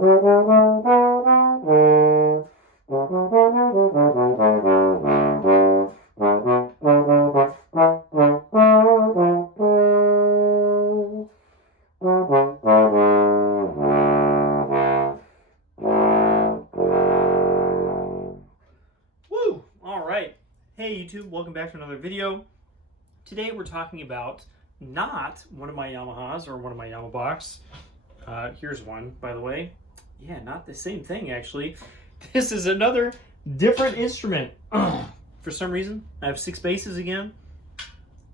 Woo! All right. Hey YouTube, welcome back to another video. Today we're talking about not one of my Yamahas or one of my Yamabox. Here's one, by the way. Yeah, not the same thing actually. This is another different instrument. For some reason, I have 6 basses again.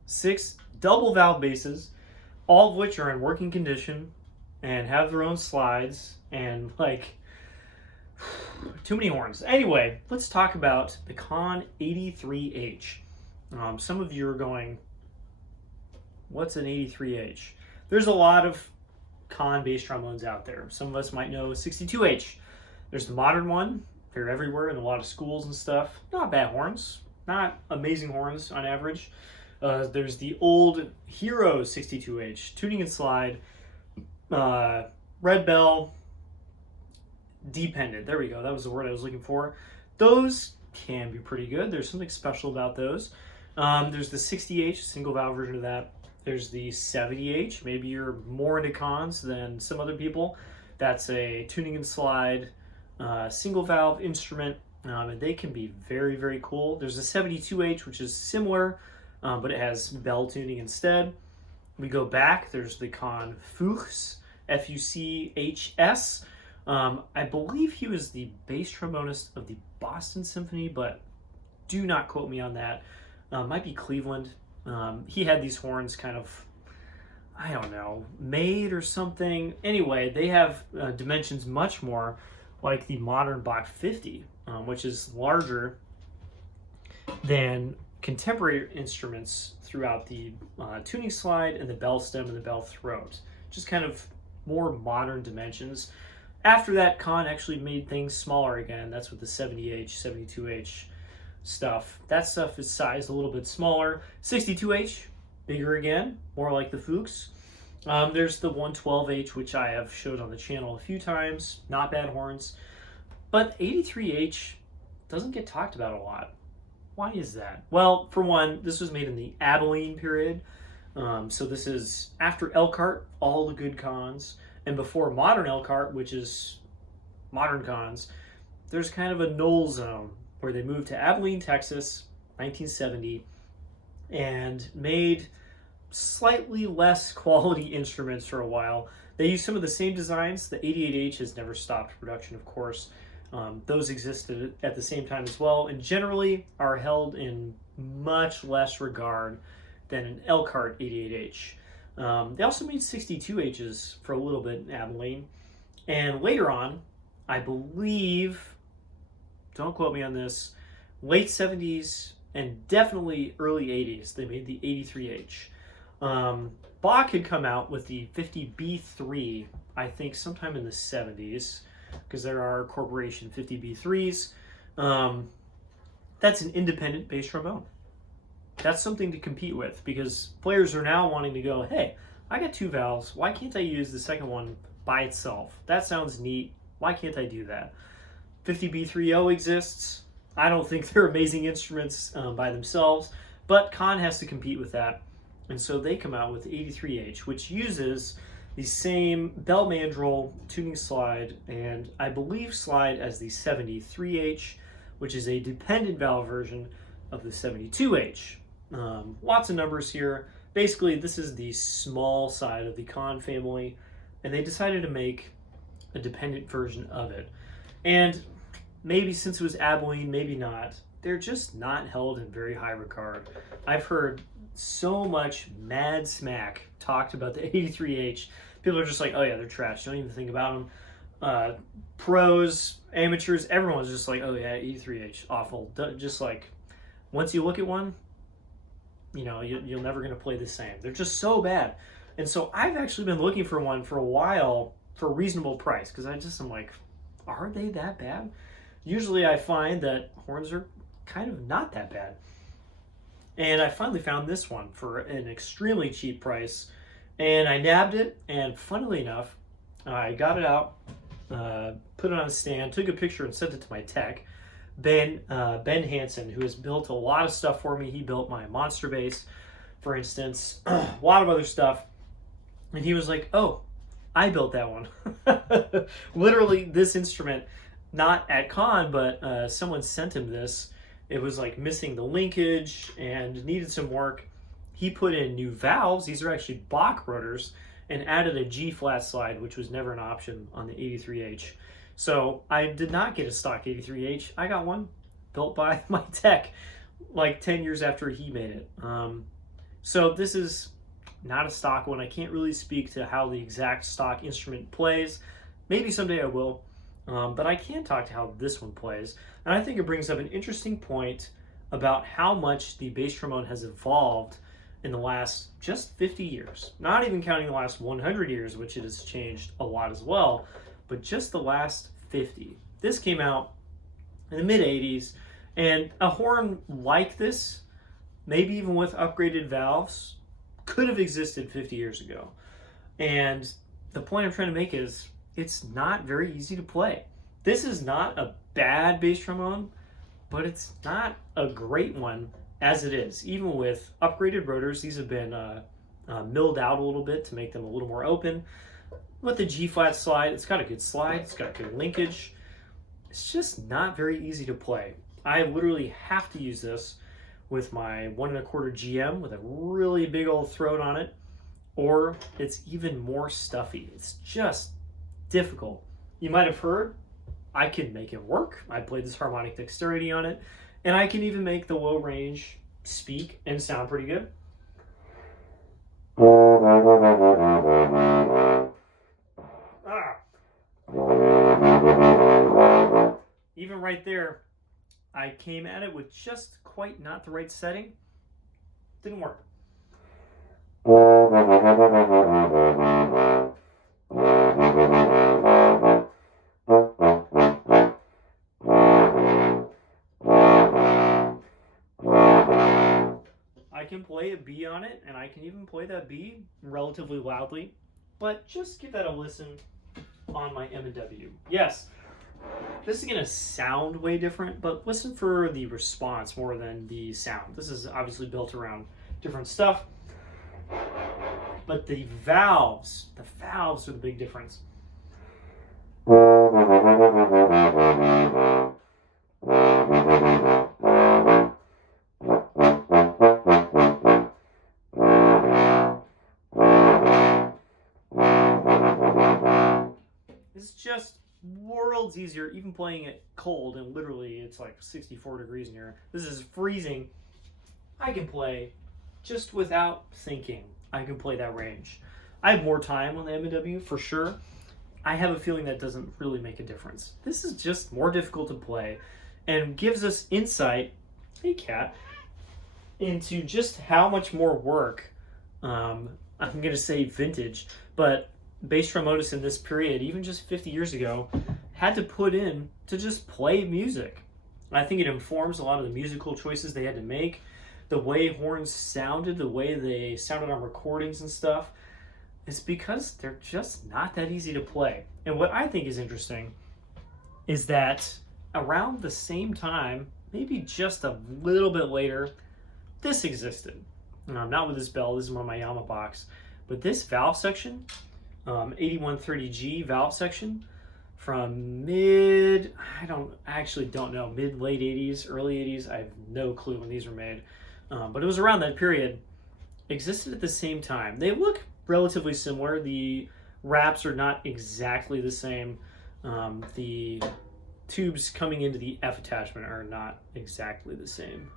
6 double valve basses, all of which are in working condition and have their own slides and like too many horns. Anyway, let's talk about the Conn 83H. Some of you are going, what's an 83H? There's a lot of Conn bass trombones out there. Some of us might know 62H. There's the modern one. They're everywhere in a lot of schools and stuff. Not bad horns. Not amazing horns on average. There's the old Hero 62H. Tuning and slide. Red bell. Dependent. There we go. That was the word I was looking for. Those can be pretty good. There's something special about those. There's the 60H, single valve version of that. There's the 70H. Maybe you're more into Conns than some other people. That's a tuning and slide single valve instrument, and they can be very, very cool. There's a 72H, which is similar, but it has bell tuning instead. We go back. There's the Conn Fuchs, Fuchs. I believe he was the bass trombonist of the Boston Symphony, but do not quote me on that. Might be Cleveland. He had these horns kind of, I don't know, made or something. Anyway, they have dimensions much more like the modern Bach 50, which is larger than contemporary instruments throughout the tuning slide and the bell stem and the bell throat. Just kind of more modern dimensions. After that, Conn actually made things smaller again. That's with the 70H, 72H stuff. That stuff is sized a little bit smaller. 62H, bigger again, more like the Fuchs. There's the 112H, which I have showed on the channel a few times. Not bad horns. But 83H doesn't get talked about a lot. Why is that? Well, for one, this was made in the Abilene period. So this is after Elkhart, all the good Conns. And before modern Elkhart, which is modern Conns, there's kind of a null zone where they moved to Abilene, Texas, 1970, and made slightly less quality instruments for a while. They used some of the same designs. The 88H has never stopped production, of course. Those existed at the same time as well, and generally are held in much less regard than an Elkhart 88H. They also made 62Hs for a little bit in Abilene. And later on, I believe, don't quote me on this, late 70s and definitely early 80s, they made the 83H. Bach had come out with the 50B3, I think sometime in the 70s, because there are Corporation 50B3s. That's an independent bass trombone. That's something to compete with, because players are now wanting to go, hey, I got 2 valves. Why can't I use the second one by itself? That sounds neat. Why can't I do that? 50B3O exists. I don't think they're amazing instruments by themselves, but Conn has to compete with that. And so they come out with the 83H, which uses the same bell mandrel tuning slide, and I believe slide as the 73H, which is a dependent valve version of the 72H. Lots of numbers here. Basically, this is the small side of the Conn family, and they decided to make a dependent version of it. And maybe since it was Abilene, maybe not. They're just not held in very high regard. I've heard so much mad smack talked about the 83H. People are just like, oh yeah, they're trash. Don't even think about them. Pros, amateurs, everyone's just like, oh yeah, 83H, awful. Just like, once you look at one, you know, you're never going to play the same. They're just so bad. And so I've actually been looking for one for a while for a reasonable price, because I'm like, are they that bad? Usually I find that horns are kind of not that bad. And I finally found this one for an extremely cheap price, and I nabbed it, and funnily enough, I got it out, put it on a stand, took a picture and sent it to my tech, Ben Hansen, who has built a lot of stuff for me. He built my monster bass, for instance, a lot of other stuff. And he was like, oh, I built that one. Literally, this instrument, not at Conn, but someone sent him this. It was like missing the linkage and needed some work. He put in new valves. These are actually Bach rotors, and added a G flat slide, which was never an option on the 83H. So I did not get a stock 83H. I got one built by my tech like 10 years after he made it. So this is not a stock one. I can't really speak to how the exact stock instrument plays. Maybe someday I will. But I can talk to how this one plays. And I think it brings up an interesting point about how much the bass trombone has evolved in the last just 50 years. Not even counting the last 100 years, which it has changed a lot as well, but just the last 50. This came out in the mid-80s, and a horn like this, maybe even with upgraded valves, could have existed 50 years ago. And the point I'm trying to make is it's not very easy to play. This is not a bad bass trombone, but it's not a great one as it is. Even with upgraded rotors, these have been milled out a little bit to make them a little more open. With the G flat slide, it's got a good slide, it's got good linkage. It's just not very easy to play. I literally have to use this with my 1 1/4 GM with a really big old throat on it, or it's even more stuffy. It's just difficult. You might have heard I can make it work. I played this harmonic dexterity on it, and I can even make the low range speak and sound pretty good. Even right there, I came at it with just quite not the right setting. Didn't work. I can play a B on it, and I can even play that B relatively loudly, but just give that a listen on my M&W. Yes, this is going to sound way different, but listen for the response more than the sound. This is obviously built around different stuff, but the valves are the big difference. It's just worlds easier, even playing it cold, and literally it's like 64 degrees in here. This is freezing. I can play just without thinking. I can play that range. I have more time on the M&W for sure. I have a feeling that doesn't really make a difference. This is just more difficult to play and gives us insight, hey cat, into just how much more work, I'm going to say vintage, but bass trombonists in this period, even just 50 years ago, had to put in to just play music. I think it informs a lot of the musical choices they had to make, the way horns sounded, the way they sounded on recordings and stuff. It's because they're just not that easy to play. And what I think is interesting is that around the same time, maybe just a little bit later, this existed. Not with this bell, this is one of my Yamaha box, but this valve section, 8130G valve section from mid, I actually don't know, mid late 80s, early 80s, I have no clue when these were made, but it was around that period, existed at the same time. They look relatively similar. The wraps are not exactly the same. The tubes coming into the F attachment are not exactly the same.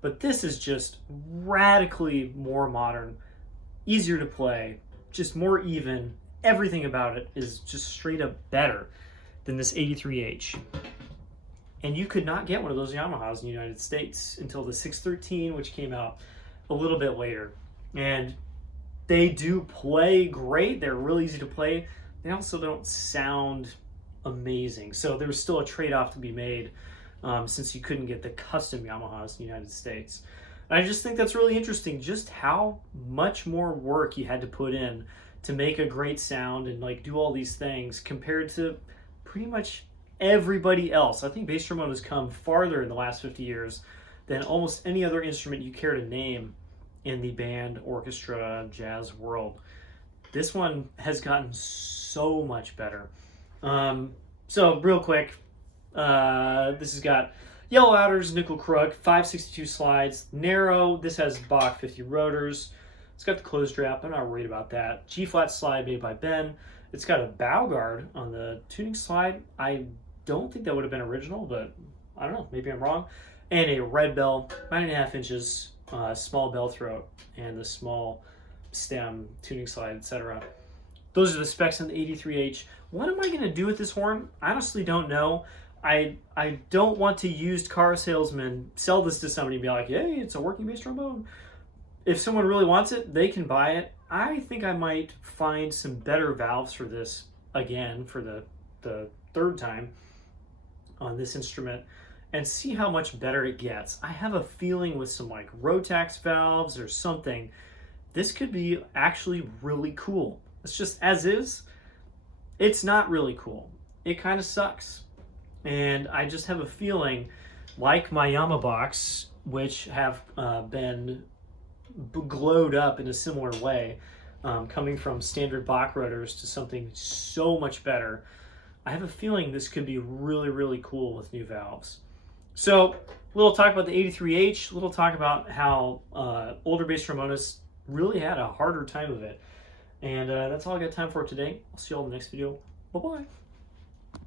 But this is just radically more modern, easier to play, just more even. Everything about it is just straight up better than this 83H. And you could not get one of those Yamahas in the United States until the 613, which came out a little bit later. And they do play great. They're really easy to play. They also don't sound amazing. So there was still a trade-off to be made since you couldn't get the custom Yamahas in the United States. And I just think that's really interesting, just how much more work you had to put in to make a great sound and like do all these things compared to pretty much everybody else. I think bass trombone has come farther in the last 50 years than almost any other instrument you care to name in the band, orchestra, jazz world. This one has gotten so much better. So real quick, this has got yellow outers, nickel crook, 562 slides, narrow. This has Bach 50 rotors. It's got the closed strap. I'm not worried about that. G-flat slide made by Ben. It's got a bow guard on the tuning slide. I don't think that would have been original, but I don't know. Maybe I'm wrong. And a red bell, 9.5 inches, small bell throat, and the small stem, tuning slide, etc. Those are the specs on the 83H. What am I going to do with this horn? I honestly don't know. I don't want to used car salesman sell this to somebody and be like, hey, it's a working bass trombone. If someone really wants it, they can buy it. I think I might find some better valves for this again for the third time on this instrument and see how much better it gets. I have a feeling with some like Rotax valves or something, this could be actually really cool. It's just as is, it's not really cool. It kind of sucks. And I just have a feeling, like my Yamaha box, which have been glowed up in a similar way, coming from standard Bach rotors to something so much better, I have a feeling this could be really, really cool with new valves. So, a little talk about the 83H, a little talk about how older bass trombonists really had a harder time of it. And that's all I got time for today. I'll see you all in the next video. Bye-bye.